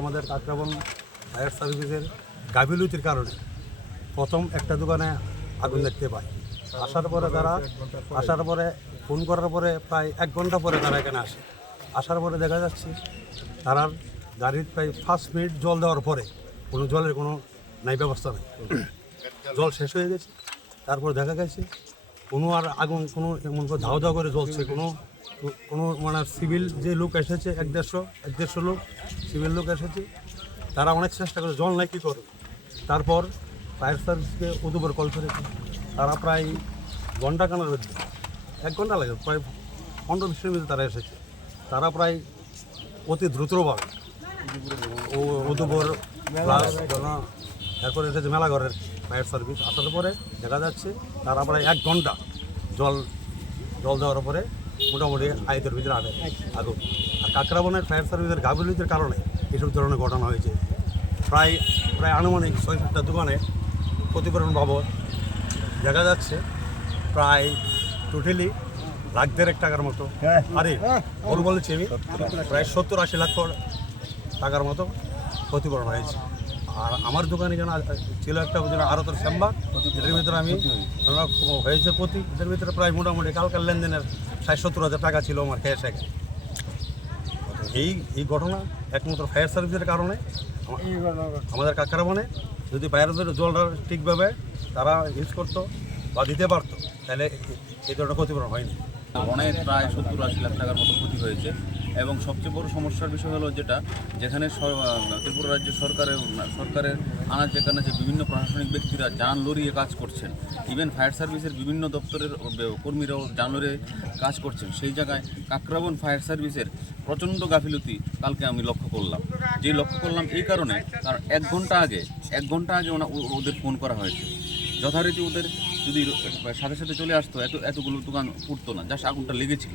আমাদের কাকরাবন ফায়ার সার্ভিসের গাফিলতির কারণে প্রথম একটা দোকানে আগুন দেখতে পাই। আসার পরে ফোন করার পরে প্রায় 1 ঘন্টা পরে তারা এখানে আসে। আসার পরে দেখা যাচ্ছে তারা গাড়ির প্রায় 5 মিনিট জল দেওয়ার পরে জলের কোনো ব্যবস্থা নেই, জল শেষ হয়ে গেছে। তারপর দেখা গেছে আর আগুন এমন করে ধাও ধাও করে জ্বলছে, কোনো মানে সিভিল যে লোক এসেছে 150 লোক সিভিল লোক এসেছে, তারা অনেক চেষ্টা করে জল নাই কী করে। তারপর ফায়ার সার্ভিসকে উদুবার কল করেছে, তারা প্রায় ঘন্টাখানেক মধ্যে 1 ঘন্টা লাগে, প্রায় 15-20 মিনিটের মধ্যে তারা এসেছে। তারা প্রায় অতি দ্রুতভাবে উদুবর প্লাস এরপরে এসেছে মেলাঘরের ফায়ার সার্ভিস। আসার পরে দেখা যাচ্ছে তারা প্রায় 1 ঘন্টা জল দেওয়ার পরে মোটামুটি আয়তের ভিতরে আগুন। আর কাকরাবনের ফায়ার সার্ভিসের গাফিলতির কারণে এসব ধরনের ঘটনা হয়েছে। প্রায় আনুমানিক 6-7টা দোকানে ক্ষতিপূরণ বাবদ দেখা যাচ্ছে প্রায় টোটালি লাখ-দেড়েক টাকার মতো, আরে ভুল বলেছি আমি, প্রায় 70-80 লাখ টাকার মতো ক্ষতিপূরণ হয়েছে। আর আমার দোকানে যেন ছিল একটা আরতের চেম্বার, এটার ভিতরে আমি হয়েছে ক্ষতি, এটার ভিতরে প্রায় মোটামুটি কালকার লেনদেনের 60-70 হাজার টাকা ছিল আমার ক্যাশ এখানে। এই ঘটনা একমাত্র ফায়ার সার্ভিসের কারণে। আমাদের কাকরাবনে যদি ফায়ার সার্ভিসের জলটা ঠিকভাবে তারা ইউজ করতো বা দিতে পারতো, তাহলে এই ধরনের ক্ষতিপূরণ হয়নি। অনেক প্রায় 70-80 লাখ টাকার মতো ক্ষতি হয়েছে। এবং সবচেয়ে বড় সমস্যার বিষয় হলো যেখানে ত্রিপুরা রাজ্য সরকারের আনাচে কানাচে বিভিন্ন প্রশাসনিক ব্যক্তিরা যান লড়িয়ে কাজ করছেন, ইভেন ফায়ার সার্ভিসের বিভিন্ন দপ্তরের কর্মীরাও যান লড়িয়ে কাজ করছেন, সেই জায়গায় কাকরাবন ফায়ার সার্ভিসের প্রচণ্ড গাফিলতি কালকে আমি লক্ষ্য করলাম। এই কারণে, কারণ 1 ঘন্টা আগে ওদের ফোন করা হয়েছে। যথারীতি ওদের যদি সাথে সাথে চলে আসতো এতগুলো দোকান উঠতো না, জাস্ট আগুনটা লেগেছিল।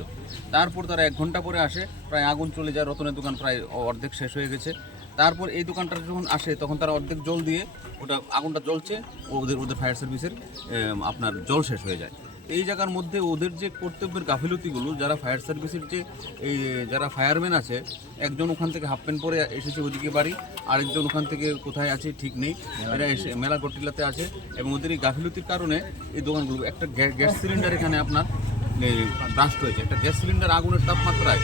তারপর তারা 1 ঘন্টা পরে আসে, প্রায় আগুন চলে যায়, রতনের দোকান প্রায় অর্ধেক শেষ হয়ে গেছে। তারপর এই দোকানটা যখন আসে তখন তারা অর্ধেক জল দিয়ে আগুনটা জ্বলছে, ওদের ফায়ার সার্ভিসের আপনার জল শেষ হয়ে যায়। এই জায়গার মধ্যে ওদের যে কর্তব্যের গাফিলতিগুলো, যারা ফায়ার সার্ভিসের যারা ফায়ারম্যান আছে, একজন ওখান থেকে হাফ প্যান্ট পরে এসেছে ওদিকে বাড়ি, আরেকজন ওখান থেকে কোথায় আছে ঠিক নেই, এরা এসে মেলা গটিলাতে আছে। এবং ওদের এই গাফিলতির কারণে এই দোকানগুলো, একটা গ্যাস সিলিন্ডার এখানে আপনার ব্রাস্ট হয়েছে। একটা গ্যাস সিলিন্ডার আগুনের তাপমাত্রায়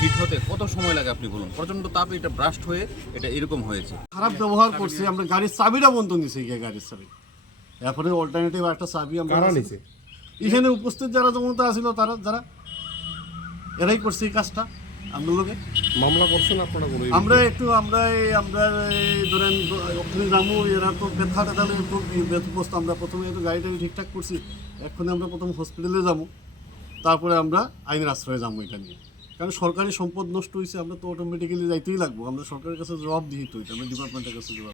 হিট হতে কত সময় লাগে আপনি বলুন, প্রচণ্ড তাপে এটা ব্রাস্ট হয়ে এটা এরকম হয়েছে। খারাপ ব্যবহার করছে, আমরা গাড়ির চাবিটা বন্ধ নিয়েছি, গাড়ির চাবি, এরপরে অল্টারনেটিভ একটা চাবি আমরা নিয়েছি। এখানে উপস্থিত যারা জমতা আসিল, যারা এরাই করছে এই কাজটা। আমরা লোকে মামলা করছেন আপনারা? আমরা ধরেন ওখানে যাবো, এরা তো ব্যথা ব্যথগ্রস্ত। আমরা প্রথমে গাড়িটা ঠিকঠাক করছি, এক্ষুনি আমরা প্রথম হসপিটালে যাবো, তারপরে আমরা আইনের আশ্রয়ে যাবো এটা নিয়ে। কারণ সরকারি সম্পদ নষ্ট হয়েছে, আমরা তো অটোমেটিক্যালি যাইতেই লাগবো, আমরা সরকারের কাছে জবাব দিই, তো এটা আমরা ডিপার্টমেন্টের কাছে জবাব।